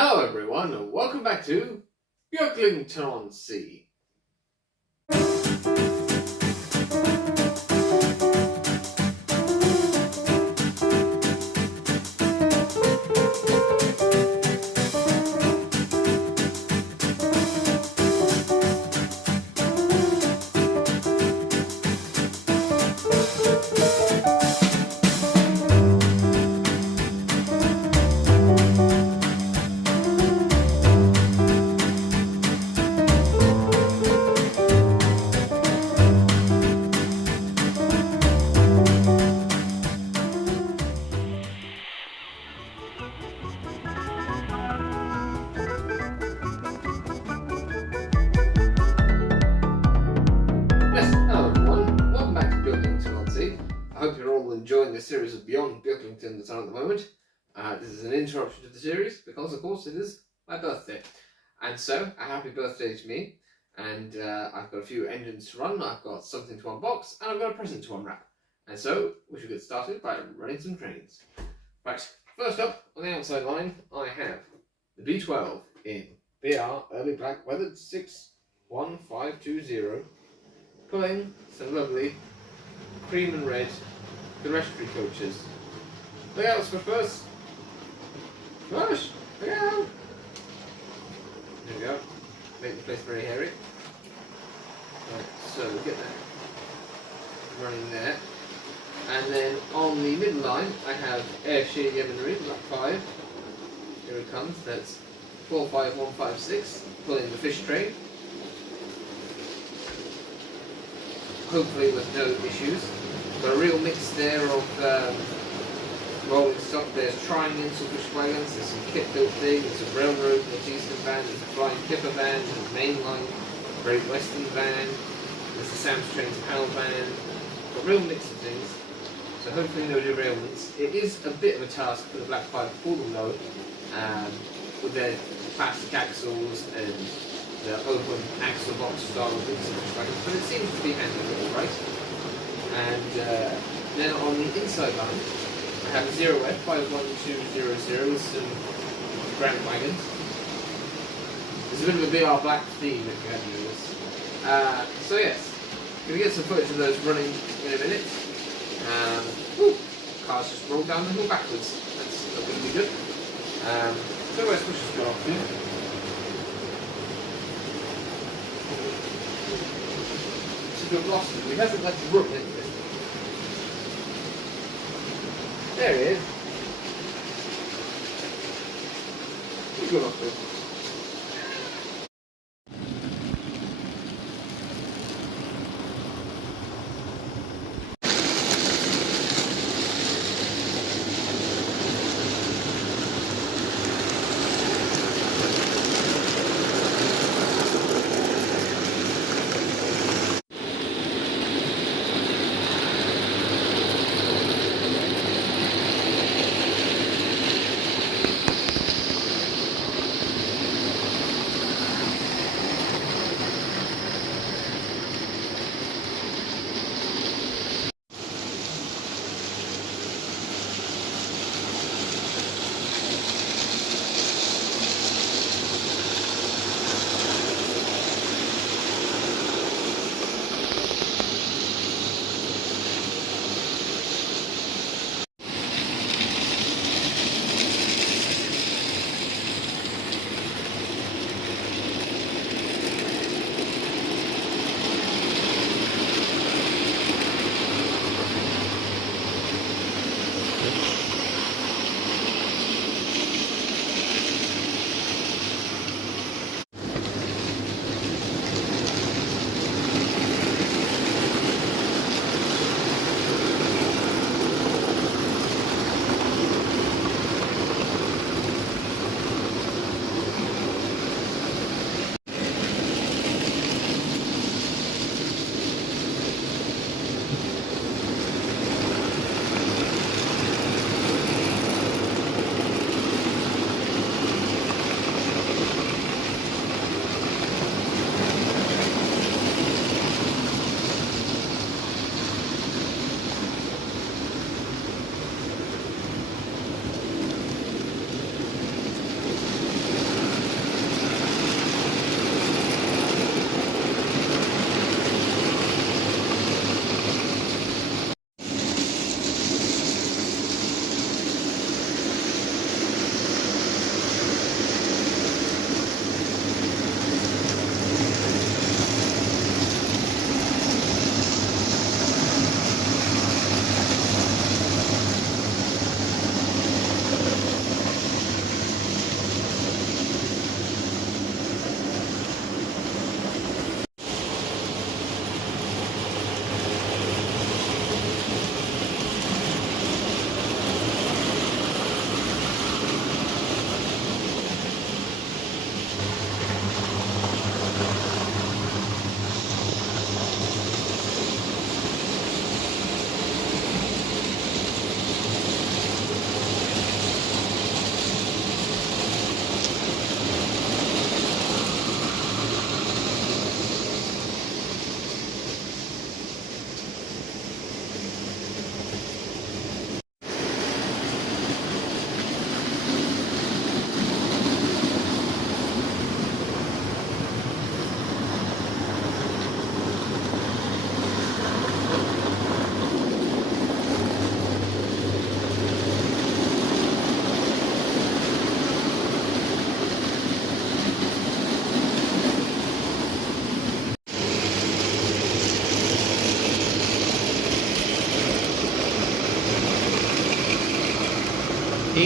Hello everyone and welcome back to Beaglington-On-Sea. I hope you're all enjoying the series of Beyond Beaglington that's on at the moment. This is an interruption to the series because, of course, it is my birthday. And so, a happy birthday to me. And I've got a few engines to run, I've got something to unbox, and I've got a present to unwrap. And so, we should get started by running some trains. Right, first up, on the outside line, I have the B12 in BR Early Black Weathered 61520, pulling some lovely cream and red terrestrial coaches. Look out for first. Gosh, look out. There we go. Make the place very hairy. Right, so we get that running there. And then on the middle line I have Ayrshire Yeomanry, Black 5. Here it comes, that's 45156, pulling the fish train. Hopefully with no issues. Got a real mix there of rolling stock. There's triangles of fish wagons, there's some kit built things, there's a railroad Northeastern van, there's a flying kipper van, there's a mainline Great Western van, there's a Sam's Trains panel van. Got a real mix of things. So hopefully no derailments. It is a bit of a task for the Black 5 to pull them though, with their plastic axles and the open axle box style of things, but it seems to be handling all right. And then on the inside line, I have a 0F51200 with some granite wagons. There's a bit of a BR Black theme if you hadn't noticed. So yes, going to get some footage of those running in a minute. Cars just roll down the hill backwards. That's going to be good. So where's Bush's got off to? We've lost him. He hasn't left the room, has he? There he is. He's gone off there.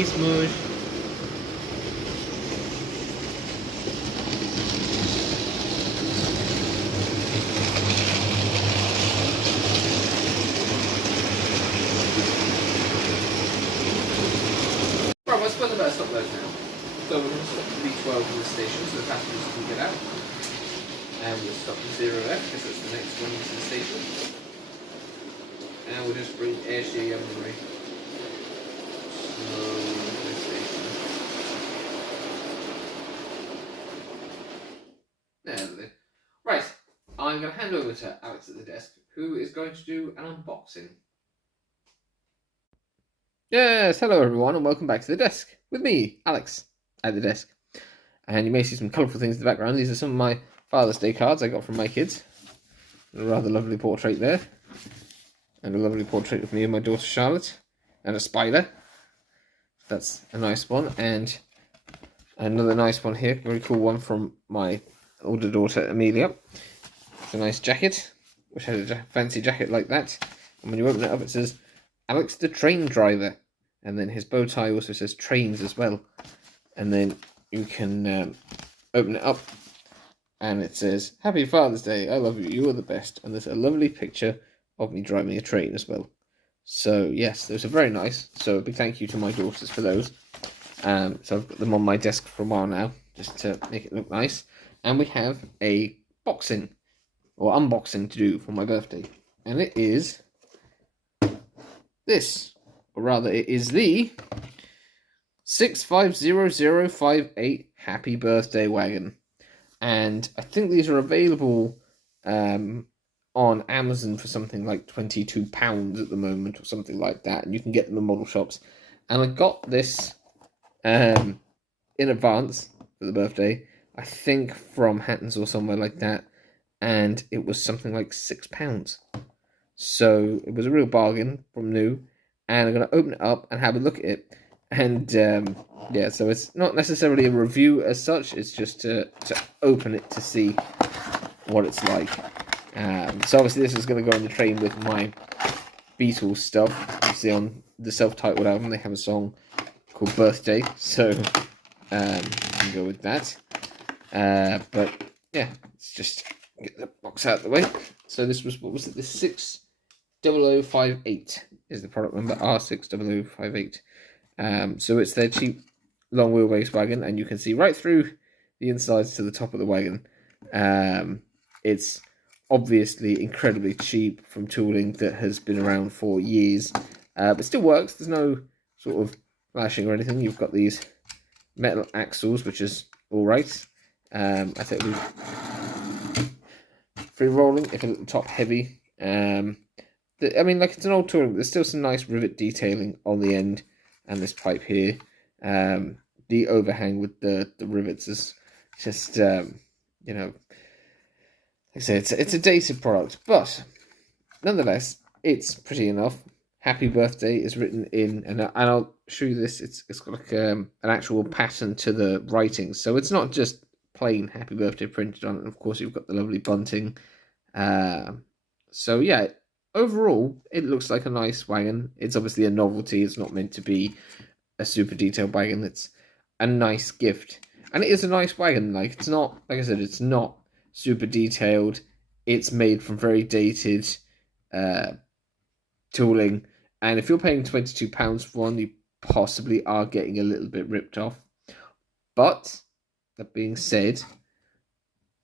Hey, Smoosh. Right, well, I suppose I better stop those now. So we're going to stop the B12 in the station so the passengers can get out. And we'll stop the 0F because that's the next one to the station. And we'll just bring Ayrshire Yeomanry slowly to the station. There. Right, I'm going to hand over to Alex at the desk, who is going to do an unboxing. Yes, hello everyone, and welcome back to the desk with me, Alex, at the desk. And you may see some colourful things in the background. These are some of my Father's Day cards I got from my kids. A rather lovely portrait there. And a lovely portrait of me and my daughter Charlotte. And a spider. That's a nice one. And another nice one here. Very cool one from my older daughter Amelia. It's a nice jacket. Wish I had a fancy jacket like that. And when you open it up it says, Alex the Train Driver. And then his bow tie also says trains as well. And then you can open it up. And it says, Happy Father's Day, I love you, you are the best. And there's a lovely picture of me driving a train as well. So yes, those are very nice. So a big thank you to my daughters for those. So I've got them on my desk for a while now, just to make it look nice. And we have a boxing, or unboxing to do for my birthday. And it is this, or rather it is the 650058 Happy Birthday Wagon. And I think these are available on Amazon for something like £22 at the moment or something like that. And you can get them in model shops. And I got this in advance for the birthday. I think from Hattons or somewhere like that. And it was something like £6. So it was a real bargain from new. And I'm going to open it up and have a look at it. And yeah, so it's not necessarily a review as such. It's just to open it to see what it's like. So obviously this is going to go on the train with my Beatles stuff. You see on the self-titled album they have a song called Birthday. So you can go with that. But yeah, let's just get the box out of the way. So this was, what was it? The 60058 is the product number, R60058. So it's their cheap long wheelbase wagon, and you can see right through the insides to the top of the wagon. It's obviously incredibly cheap from tooling that has been around for years, but still works. There's no sort of flashing or anything. You've got these metal axles, which is all right. I think we've free rolling, if a little top heavy. I mean, like, it's an old tooling, but there's still some nice rivet detailing on the end. And this pipe here, the overhang with the rivets is just, you know, like I say, it's a dated product, but nonetheless, it's pretty enough. Happy Birthday is written in, and I'll show you this. It's got like an actual pattern to the writing, so it's not just plain Happy Birthday printed on it. And of course, you've got the lovely bunting. So yeah. Overall, it looks like a nice wagon. It's obviously a novelty. It's not meant to be a super detailed wagon. It's a nice gift. And it is a nice wagon. Like, it's not, like I said, it's not super detailed. It's made from very dated tooling. And if you're paying £22 for one, you possibly are getting a little bit ripped off. But, that being said,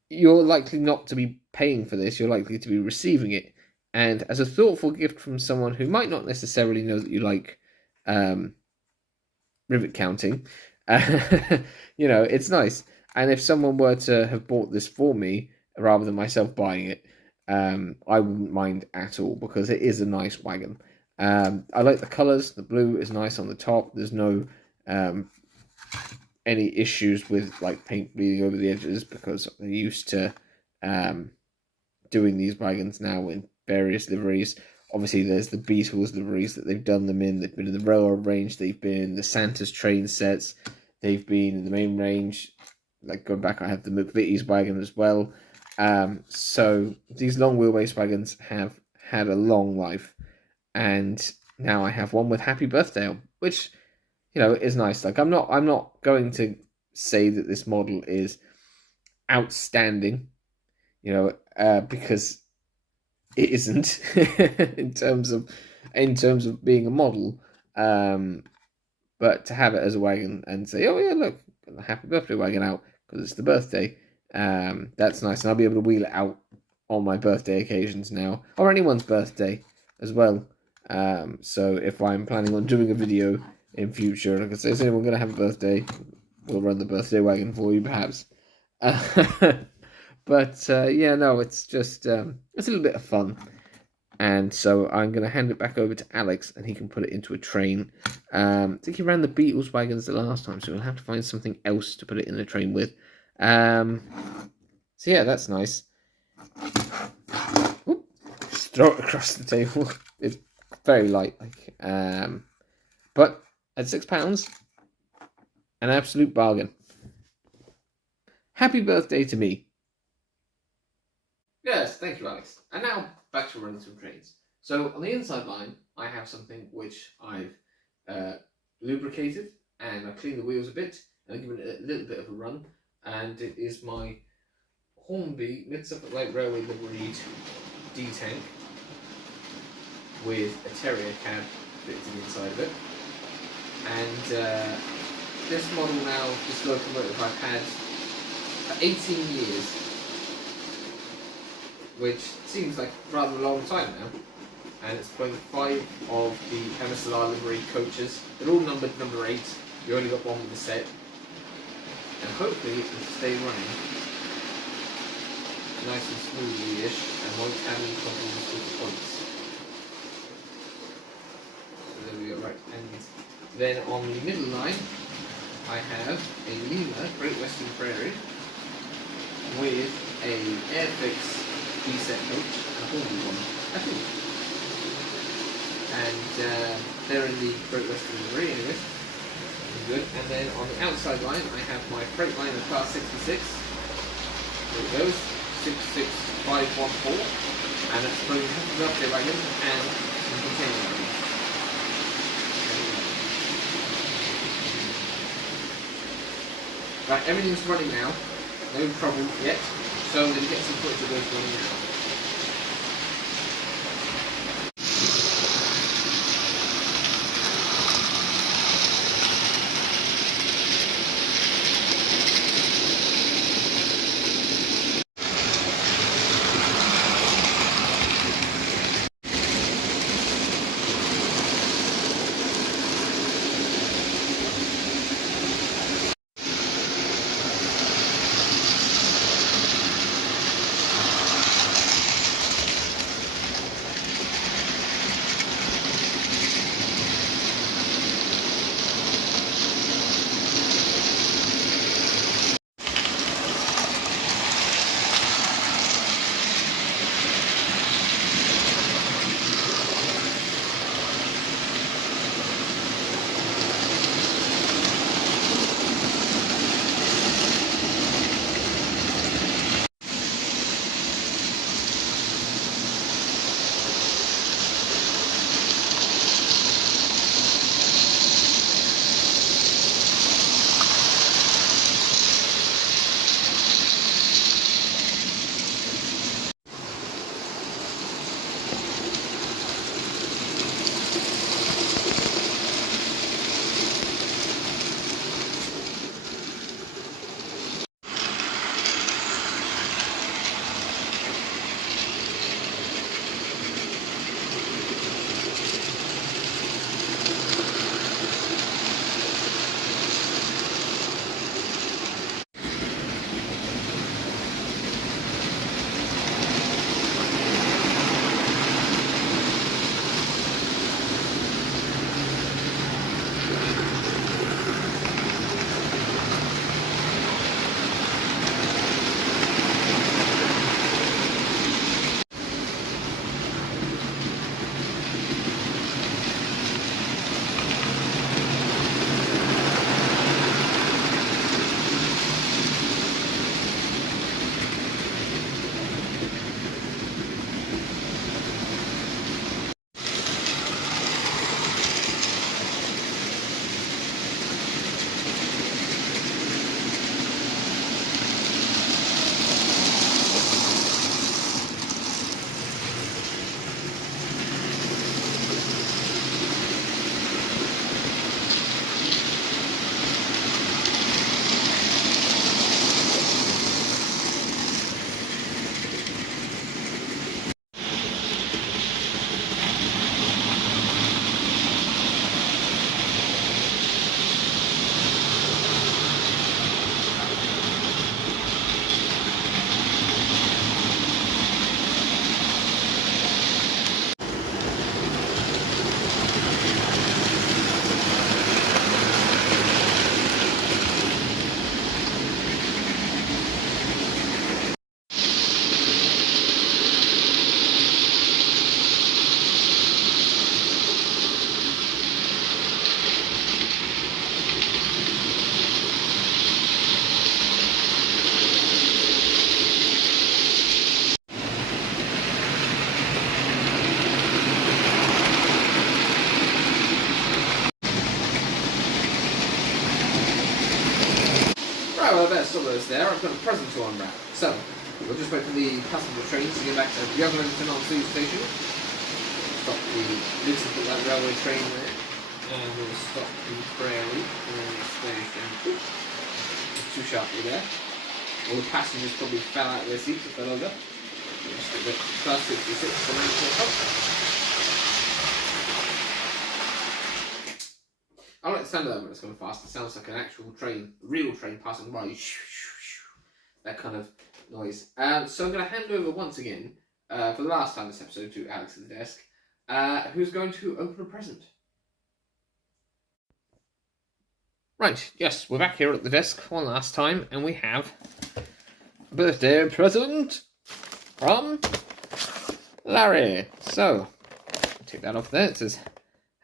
you're likely not to be paying for this. You're likely to be receiving it. And as a thoughtful gift from someone who might not necessarily know that you like rivet counting, you know, it's nice. And if someone were to have bought this for me, rather than myself buying it, I wouldn't mind at all, because it is a nice wagon. I like the colours. The blue is nice on the top. There's no any issues with like paint bleeding over the edges, because they're used to doing these wagons now in various liveries. Obviously, there's the Beatles liveries that they've done them in. They've been in the railroad range. They've been in the Santa's train sets. They've been in the main range. Like, going back, I have the McVitie's wagon as well. So these long wheelbase wagons have had a long life. And now I have one with Happy Birthday on, which you know, is nice. Like I'm not going to say that this model is outstanding, you know, because it isn't in terms of being a model. But to have it as a wagon and say, oh yeah, look, got the happy birthday wagon out because it's the birthday, that's nice, and I'll be able to wheel it out on my birthday occasions now, or anyone's birthday as well. So if I'm planning on doing a video in future, like I say, is anyone going to have a birthday? We'll run the birthday wagon for you, perhaps. But yeah, no, it's just it's a little bit of fun. And so I'm going to hand it back over to Alex, and he can put it into a train. I think he ran the Beatles wagons the last time, so we'll have to find something else to put it in the train with. So yeah, that's nice. Whoop, just throw it across the table. It's very light, like, but at £6, an absolute bargain. Happy birthday to me. Yes, thank you, Alex. And now back to running some trains. So on the inside line, I have something which I've lubricated, and I've cleaned the wheels a bit, and I've given it a little bit of a run. And it is my Hornby Mid-Suffolk Light Railway liveried D-tank with a Terrier cab fitted inside of it. And this model now, this locomotive I've had for 18 years. Which seems like rather a long time now, and it's playing 5 of the MSLR livery coaches. They're all numbered number 8. You only got one with the set, and hopefully it will stay running nice and smoothly-ish, and won't have any problems with the points. So there we go, right. And then on the middle line, I have a Lima Great Western Prairie with a Airfix set coach and a Hornby one, I think. And they're in the Great Western livery anyway. Good. And then on the outside line, I have my Freightliner Class 66. There it goes, 66514, and it's from Happy Birthday wagon and some container wagons. Right, everything's running now. No trouble yet. So I'm going to get some footage of those running now. Right, well, I better stop those there. I've got a present to unwrap. So, we'll just wait for the passenger trains to get back to Beaglington-On-Sea station. Stop the Luton that railway train there. And we'll stop the Prairie station. It's too sharply there. All the passengers probably fell out of their seats or fell over. Just a bit class 66 for I like the sound of that when it's going fast. It sounds like an actual train, real train passing by. That kind of noise. So I'm going to hand over once again, for the last time this episode, to Alex at the desk, who's going to open a present. Right, yes, we're back here at the desk one last time, and we have a birthday present from Larry. So, take that off there. It says,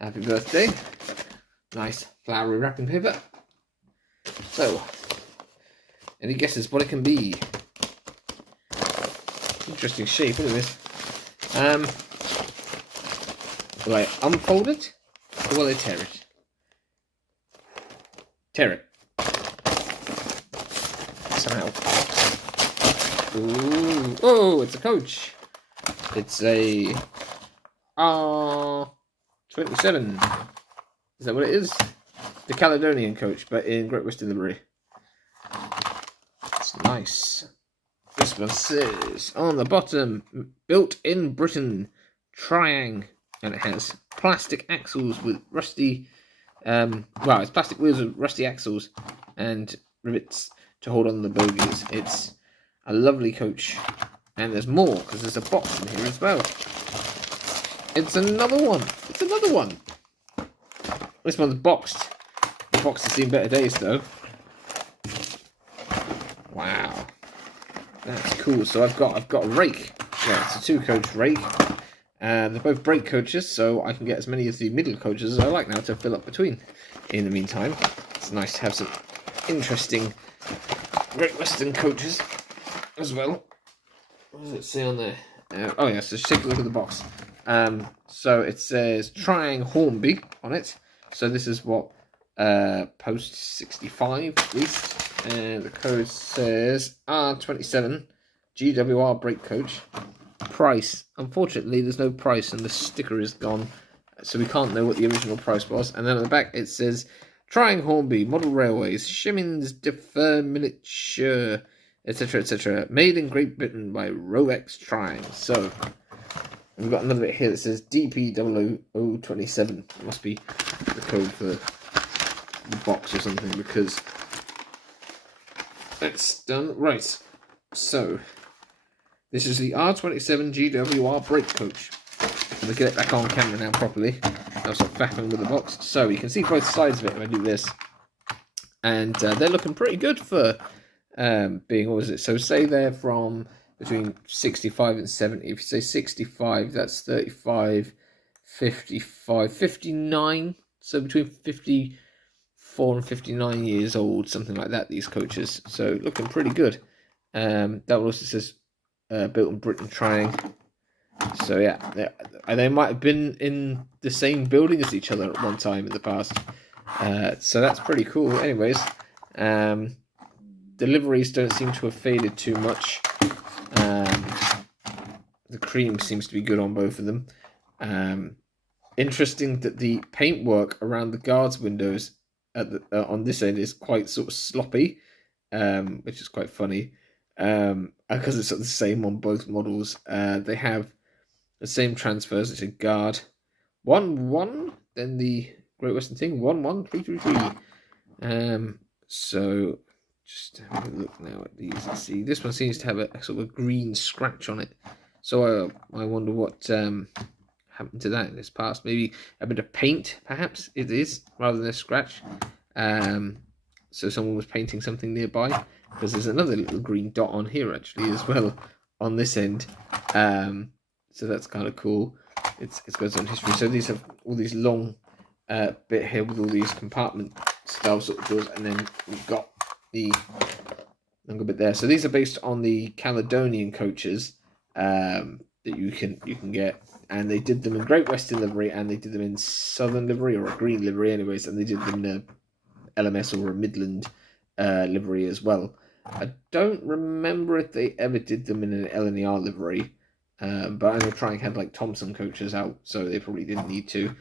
happy birthday. Nice flowery wrapping paper. So, any guesses what it can be? Interesting shape, look at this. Will I unfold it, or will I tear it? Tear it. Somehow. Ooh. Oh, it's a coach. It's a Ep.47. Is that what it is? The Caledonian coach, but in Great Western livery. It's nice. This one says, on the bottom, built in Britain, Triang. And it has plastic axles with rusty... it's plastic wheels with rusty axles and rivets to hold on the bogies. It's a lovely coach. And there's more, because there's a box in here as well. It's another one. It's another one. This one's boxed. The box has seen better days, though. Wow. That's cool. So I've got a rake. Yeah, it's a 2-coach rake. They're both brake coaches, so I can get as many of the middle coaches as I like now to fill up between. In the meantime, it's nice to have some interesting Great Western coaches as well. What does it say on there? Oh yeah, so just take a look at the box. So it says Triang Hornby on it. So this is what post 65 at least. And the code says R27 GWR brake coach. Price. Unfortunately, there's no price and the sticker is gone. So we can't know what the original price was. And then on the back it says Triang Hornby, Model Railways, Shimins de Fer Miniature, etc., etc. Made in Great Britain by Roex Triang. So we've got another bit here that says DP00027. It must be the code for the box or something, because it's done. Right. So this is the R27 GWR brake coach. I'm going to get it back on camera now properly. I'll stop faffing with the box. So you can see both sides of it when I do this. And they're looking pretty good for being, what was it? So say they're from between 65 and 70. If you say 65, that's 35, 55, 59. So between 54 and 59 years old, something like that, these coaches. So looking pretty good. That also says built in Britain Triang. So yeah, they might have been in the same building as each other at one time in the past. So that's pretty cool. Anyways, deliveries don't seem to have faded too much. The cream seems to be good on both of them. Interesting that the paintwork around the guards' windows at on this end is quite sort of sloppy, which is quite funny. Because it's sort of the same on both models. They have the same transfers. It's a guard 1-1, then the Great Western thing 1-1-3-3-3. So just have a look now at these. Let's see, this one seems to have a sort of a green scratch on it. So I wonder what happened to that in this past. Maybe a bit of paint, perhaps it is, rather than a scratch. So someone was painting something nearby, because there's another little green dot on here actually as well on this end. So that's kind of cool. It's got its own history. So these have all these long bit here with all these compartment style sort of doors, and then we've got the longer bit there. So these are based on the Caledonian coaches that you can get, and they did them in Great Western livery, and they did them in Southern livery, or a green livery anyways, and they did them in a LMS or a Midland livery as well. I don't remember if they ever did them in an LNER livery, but I know Trying had like Thompson coaches out, so they probably didn't need to.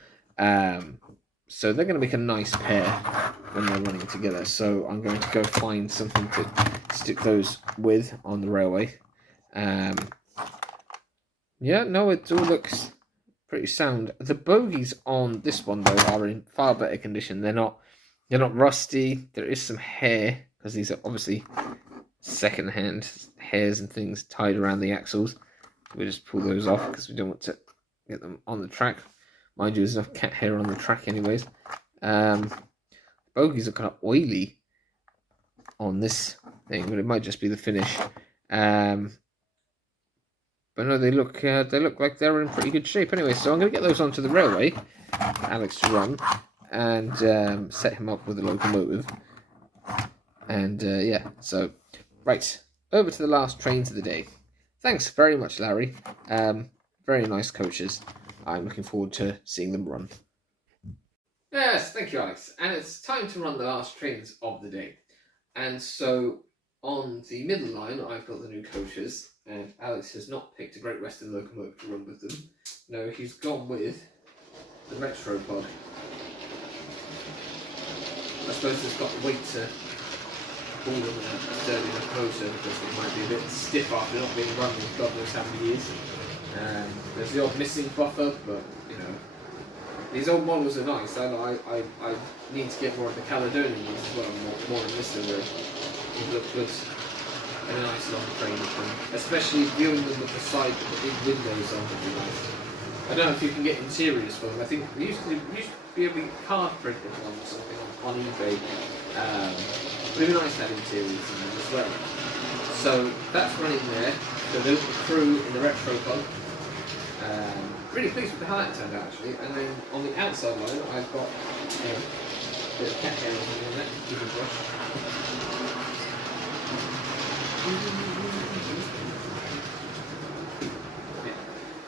So they're going to make a nice pair when they're running together. So I'm going to go find something to stick those with on the railway. Yeah, no, it all looks pretty sound. The bogies on this one though are in far better condition. They're not rusty. There is some hair because these are obviously second-hand hairs and things tied around the axles. We just pull those off because we don't want to get them on the track. Mind you, there's enough cat hair on the track anyways. Bogies are kind of oily on this thing, but it might just be the finish. But no, they look like they're in pretty good shape anyway. So I'm going to get those onto the railway, Alex to run, and set him up with the locomotive. And yeah, so right, over to the last trains of the day. Thanks very much, Larry. Very nice coaches. I'm looking forward to seeing them run. Yes, thank you, Alex. And it's time to run the last trains of the day. And so on the middle line, I've got the new coaches, and Alex has not picked a Great Western locomotive to run with them. No, he's gone with the Metropod. I suppose it's got the weight to pull them in a sturdy enough motor because it might be a bit stiff after not being run with God knows how many years. There's the odd missing buffer, but you know, these old models are nice. I need to get more of the Caledonian ones as well, more in this where it looks good and a nice long train, especially viewing them with the side with the big windows on would be nice. I don't know if you can get interiors for them. I think we used to be able to card printed one or something on eBay. But it'd be nice to have interiors in them as well. So that's running there. So there's the crew in the Retropod. Really pleased with how that turned out actually. And then on the outside line, I've got a bit of cat hair or something on that. Keep it brush. Yeah.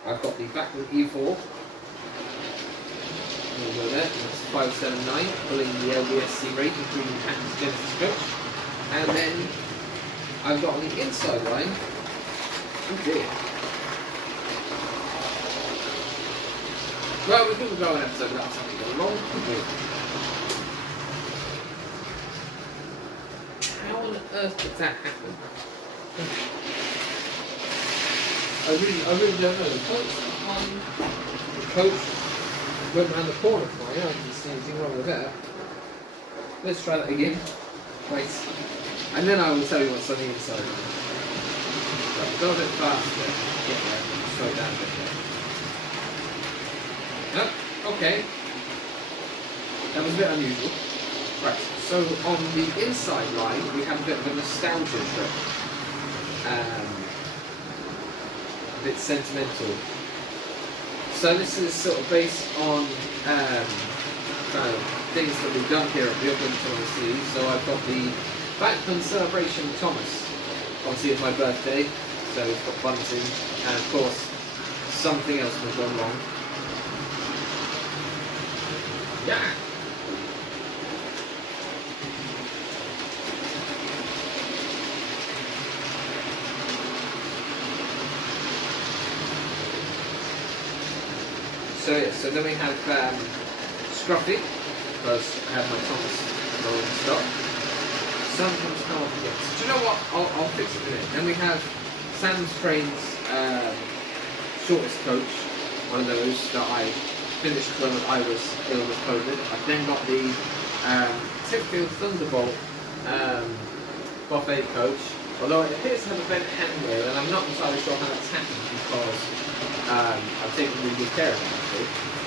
I've got the Beaglington E4. Over there, that's 579, pulling the LBSC rate, including Patton's Genesis coach. And then I've got on the inside line, oh dear. Well, we couldn't go an episode without something going wrong, could we? How on earth did that happen? I really don't know. The coach went around the corner for me. I didn't see anything wrong with that. Let's try that again. Wait. And then I will tell you what's on the inside. Right, go a bit faster. Get there. Slow down a bit there. Oh, okay. That was a bit unusual. Right, so on the inside line, we have a bit of a nostalgia trip. A bit sentimental. So this is sort of based on kind of things that we've done here at Beaglington-On-Sea. So I've got the Backman Celebration Thomas. Obviously it's my birthday, so it's got bunting, and of course something else has gone wrong. Yeah. So yeah, so then we have Scruffy, because I have my Thomas rolling stock. Sometimes hard to get. Do you know what? I'll fix it in a minute. Then we have Sam's Train's shortest coach, one of those that I finished when I was ill with COVID. I've then got the Tickfield Thunderbolt buffet coach, although it appears to have a bent handrail, and I'm not entirely sure how that's happened because I've taken really good care of it actually.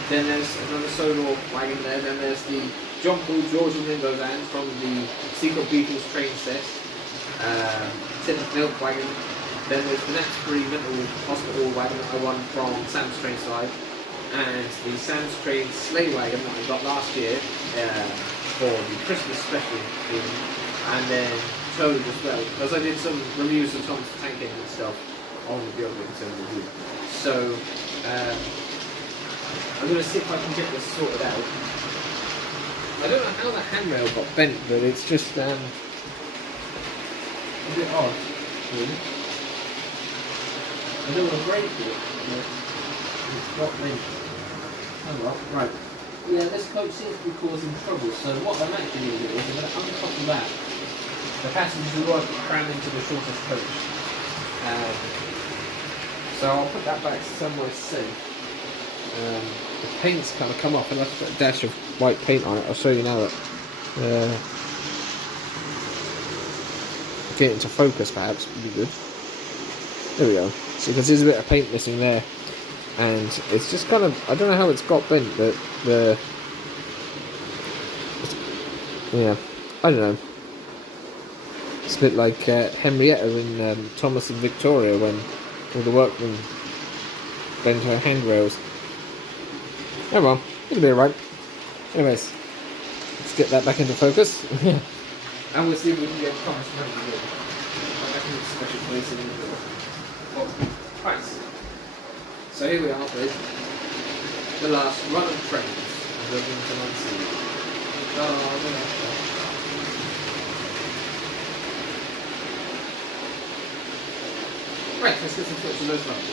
Then there's another solo wagon there, then there's the John Paul George and Limbo van from the Secret Beatles train set, Tin Milk wagon, then there's the Naxbury Mental Hospital wagon that I won from Sam's Train side, and the Sam's Train sleigh wagon that I got last year for the Christmas special theme, and then Toad as well, because I did some reviews of Tom's Tank Engine and stuff on the Beaglington review. So I'm going to see if I can get this sorted out. I don't know how the handrail got bent, but it's just a bit odd, really. I don't want to break it, but it's got me. Oh well, right. Yeah, this coach seems to be causing trouble, so what I'm actually going to do is I'm going to uncouple that. The passengers will work cram into the shortest coach. So I'll put that back somewhere safe. The paint's kind of come off, and I'll put a dash of white paint on it. I'll show you now that get it into focus perhaps would be good. There we go. So you can see there's a bit of paint missing there. And it's just kind of, I don't know how it's got bent, but yeah, I don't know. It's a bit like Henrietta in Thomas and Victoria when all the workmen bent her handrails. Oh well, it'll be alright. Anyways, let's get that back into focus. And we'll see if we can get Thomas running good. I think it's a special place in the middle. Right. So here we are with the last run of trains of Beaglington-On-Sea. Right, let's get some footage of those runs.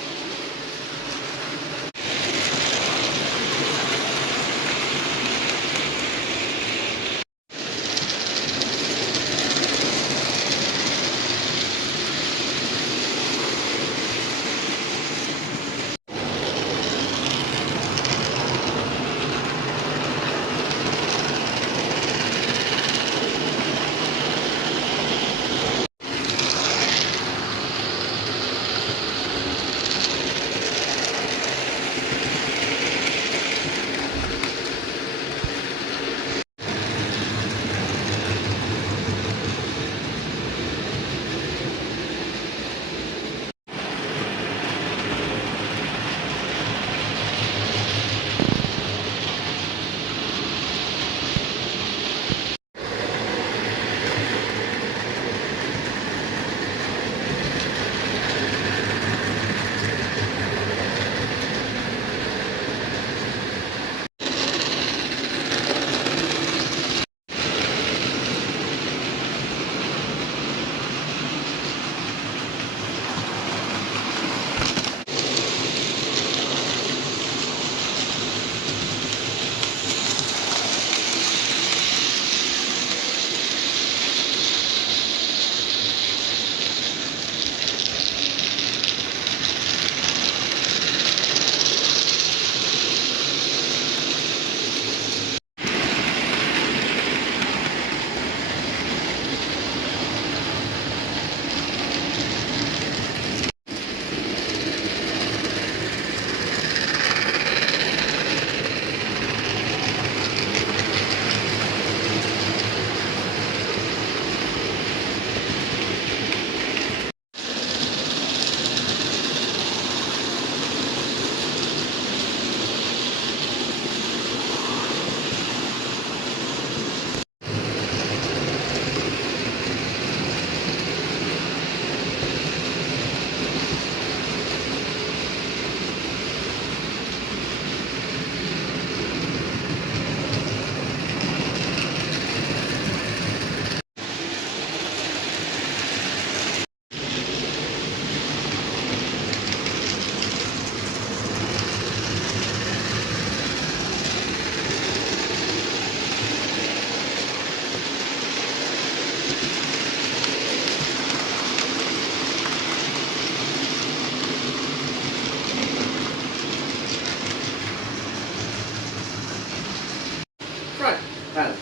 Right, well,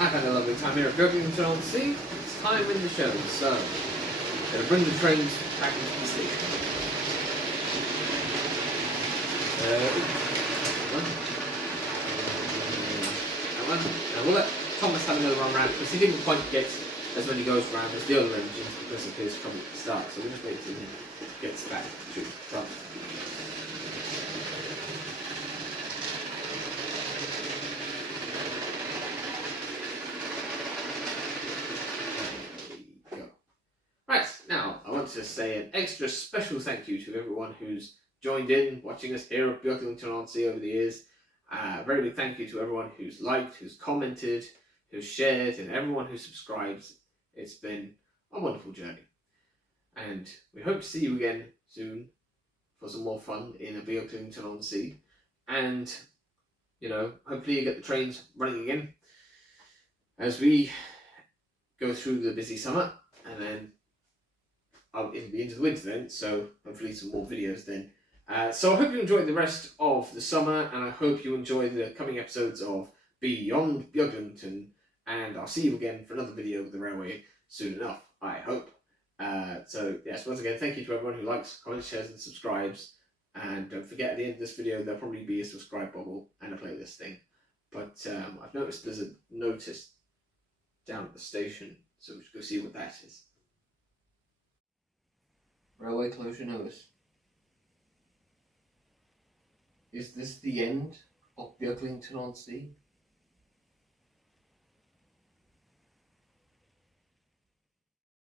I've had a lovely time here at Beaglington-On-Sea. It's time in the show, so I'm going to bring the trains back into the station. And we'll let Thomas have another run round because he didn't quite get as many goes round as the other engines because of his trouble at the start. So we'll just wait till he gets back to front. To say an extra special thank you to everyone who's joined in watching us here at Beaglington-On-Sea over the years. Very big thank you to everyone who's liked, who's commented, who's shared, and everyone who subscribes. It's been a wonderful journey. And we hope to see you again soon for some more fun in a Beaglington-On-Sea. And, you know, hopefully you get the trains running again as we go through the busy summer, and then it'll be into the winter then, so hopefully some more videos then. So I hope you enjoyed the rest of the summer, and I hope you enjoy the coming episodes of Beyond Beaglington, and I'll see you again for another video of the railway soon enough, I hope. So yes, once again, thank you to everyone who likes, comments, shares and subscribes, and don't forget, at the end of this video there'll probably be a subscribe bubble and a playlist thing, but I've noticed there's a notice down at the station, so we should go see what that is. Railway closure notice. Is this the end of Beaglington-On-Sea?